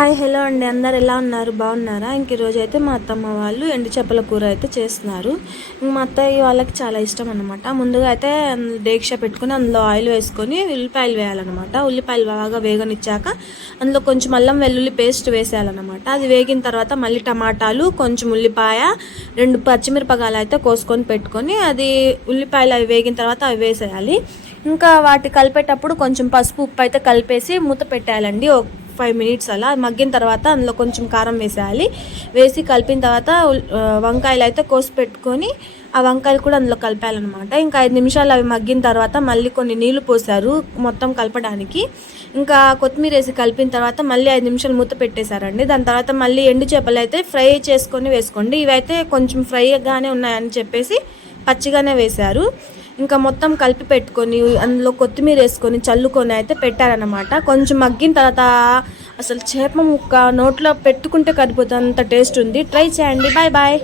Hi hello అండి, అందరు ఎలా ఉన్నారు? బాగున్నారా? ఇంక ఈరోజు అయితే మా అత్తమ్మ వాళ్ళు ఎండు చేపల కూర అయితే చేస్తున్నారు. మా అత్తయ్య వాళ్ళకి చాలా ఇష్టం అనమాట. ముందుగా అయితే డేక్ష పెట్టుకుని అందులో ఆయిల్ వేసుకొని ఉల్లిపాయలు వేయాలన్నమాట. ఉల్లిపాయలు బాగా వేగనిచ్చాక అందులో కొంచెం అల్లం వెల్లుల్లి పేస్ట్ వేసేయాలన్నమాట. అది వేగిన తర్వాత మళ్ళీ టమాటాలు, కొంచెం ఉల్లిపాయ, 2 పచ్చిమిరపకాయలు అయితే కోసుకొని పెట్టుకొని అది ఉల్లిపాయలు అవి వేగిన తర్వాత అవి వేసేయాలి. ఇంకా వాటి కలిపేటప్పుడు కొంచెం పసుపు, ఉప్పు అయితే కలిపేసి మూత పెట్టేయాలండి. 5 మినిట్స్ అలా మగ్గిన తర్వాత అందులో కొంచెం కారం వేసేయాలి. వేసి కలిపిన తర్వాత వంకాయలు అయితే కోసి పెట్టుకొని ఆ వంకాయలు కూడా అందులో కలిపాలన్నమాట. ఇంకా 5 నిమిషాలు అవి మగ్గిన తర్వాత మళ్ళీ కొన్ని నీళ్లు పోసారు మొత్తం కలపడానికి. ఇంకా కొత్తిమీర వేసి కలిపిన తర్వాత మళ్ళీ 5 నిమిషాలు మూత పెట్టేశారండి. దాని తర్వాత మళ్ళీ ఎండు చేపలు అయితే ఫ్రై చేసుకొని వేసుకోండి. ఇవైతే కొంచెం ఫ్రైగానే ఉన్నాయని చెప్పేసి పచ్చిగానే వేశారు. ఇంకా మొత్తం కలిపి పెట్టుకొని అందులో కొత్తిమీర వేసుకొని చల్లుకొని అయితే పెట్టారనమాట. కొంచెం మగ్గిన తర్వాత అసలు చేప ముక్క నోట్లో పెట్టుకుంటే కరిపోతుంది, అంత టేస్ట్ ఉంది. ట్రై చేయండి. Bye bye.